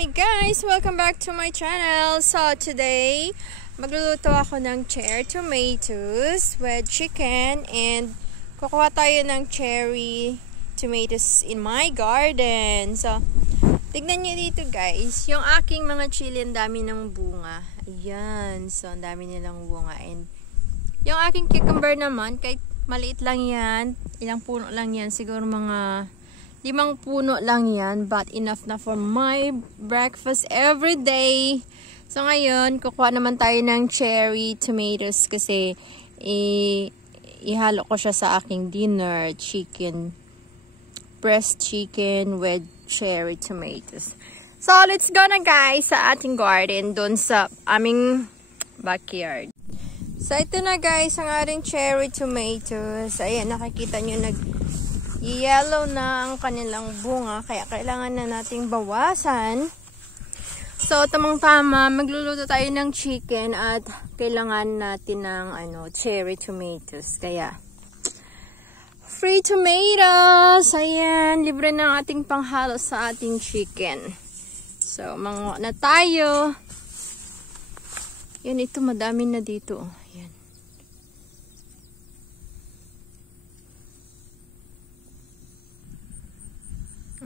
Hey guys! Welcome back to my channel. So today, magluluto ako ng cherry tomatoes with chicken and kukuha tayo ng cherry tomatoes in my garden. So, tignan nyo dito guys, yung aking mga chili, ang dami ng bunga. Ayan, so ang dami nilang bunga. And yung aking cucumber naman, kahit maliit lang yan, ilang puno lang yan, siguro mga 5 puno lang yan, but enough na for my breakfast every day. So ngayon, kukuha naman tayo ng cherry tomatoes kasi ihalo ko siya sa aking dinner, breast chicken with cherry tomatoes. So let's go na guys sa ating garden doon sa aming backyard. So ito na guys ang ating cherry tomatoes. Ayan, nakikita nyo yellow na ang kanilang bunga, kaya kailangan na nating bawasan. So, tamang-tama, magluluto tayo ng chicken at kailangan natin ng cherry tomatoes. Kaya, free tomatoes! Ayan, libre ng ating panghalo sa ating chicken. So, manguha na tayo. Yan, ito madami na dito. Ayan.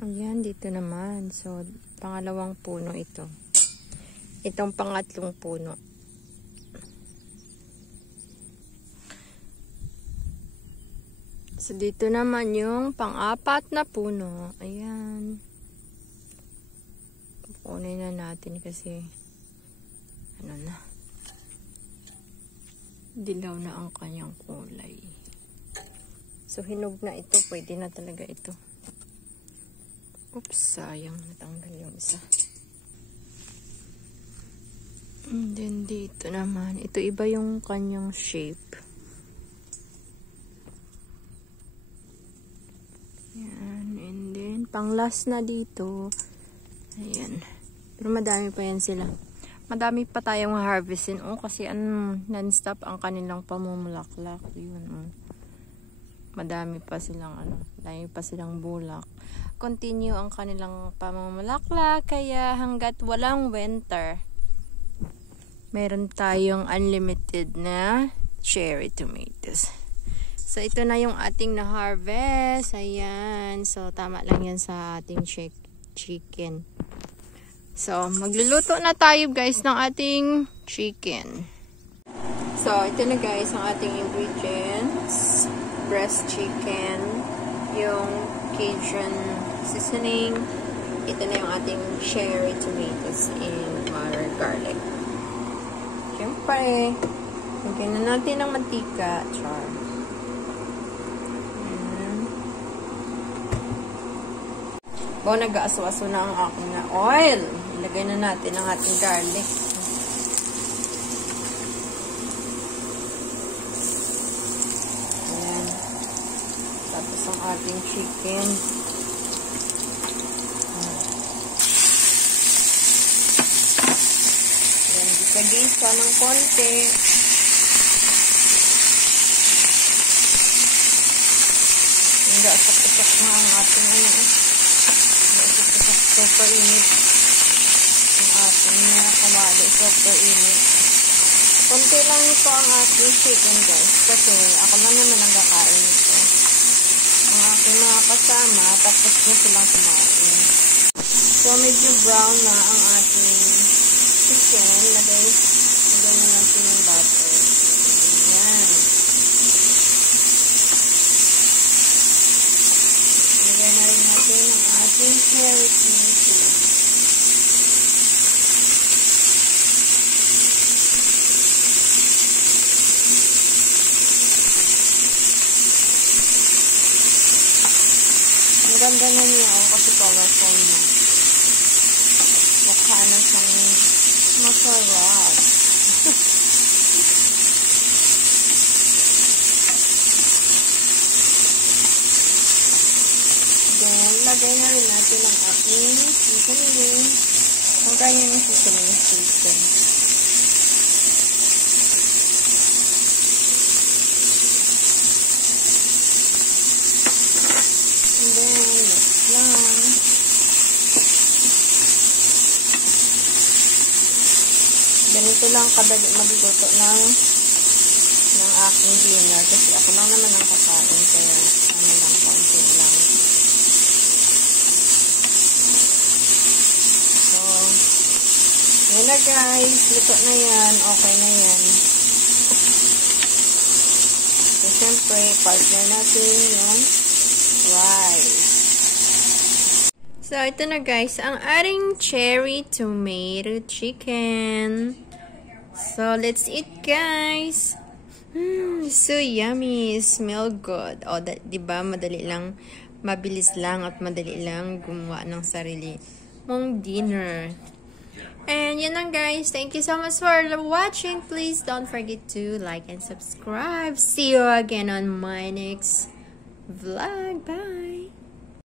Ayan, dito naman. So, pangalawang puno ito. Itong pangatlong puno. So, dito naman yung pang-apat na puno. Ayan. Pupunin na natin kasi dilaw na ang kanyang kulay. So, hinog na ito. Pwede na talaga ito. Oops, sayang. Natanggal yung isa. And then, dito naman. Ito iba yung kanyang shape. Yan. And then, pang last na dito. Ayan. Pero madami pa yan sila. Madami pa tayong harvestin. Kasi non-stop ang kanilang pamumulaklak. Yun. Madami pa silang dami pa silang bulak. Continue ang kanilang pamumulaklak, kaya hanggat walang winter, meron tayong unlimited na cherry tomatoes. So, ito na yung ating na-harvest. Ayan. So, tama lang yan sa ating chicken. So, magluluto na tayo guys ng ating chicken. So, ito na guys ang ating ingredients. Breast chicken, yung Cajun seasoning, ito na yung ating cherry tomatoes and our garlic. Siyempre, lagyan na natin ng mantika. Char. Nag-aaso-aso na ang aking oil. Ilagay na natin ang ating garlic. Ayan. Tapos ang ating chicken. Gisa ng konti. Hindi asok-asok na ang ating super init. Ang ating kawali super init. Konti lang ito ang ating chicken guys. Kasi ako lang naman nagkakain ito. Ang aking mga kasama, tapos na silang kumain. So medyo brown na ang ating chicken, lagay na natin yung butter. Ayan. Lagay na rin natin ang ating cherry tomatoes. Ang ganda na niya kasi colorful na. Mukha na siyang masarap. Then, lagay na rin natin ang ating seasoning. Ang kanyang seasoning chicken. And then, next lang. ganito lang kadali magluto ng aking dinner. Kasi ako lang naman ang kakain. Kaya ano lang, konti lang. So, yan na guys. Luto na yan. Okay na yan. So, syempre, partner natin yung rice. So, ito na guys, ang ating cherry tomato chicken. So, let's eat guys. So yummy. Smell good. O, diba? Madali lang, mabilis lang at madali lang gumawa ng sarili mong dinner. And yun lang guys. Thank you so much for watching. Please don't forget to like and subscribe. See you again on my next vlog. Bye!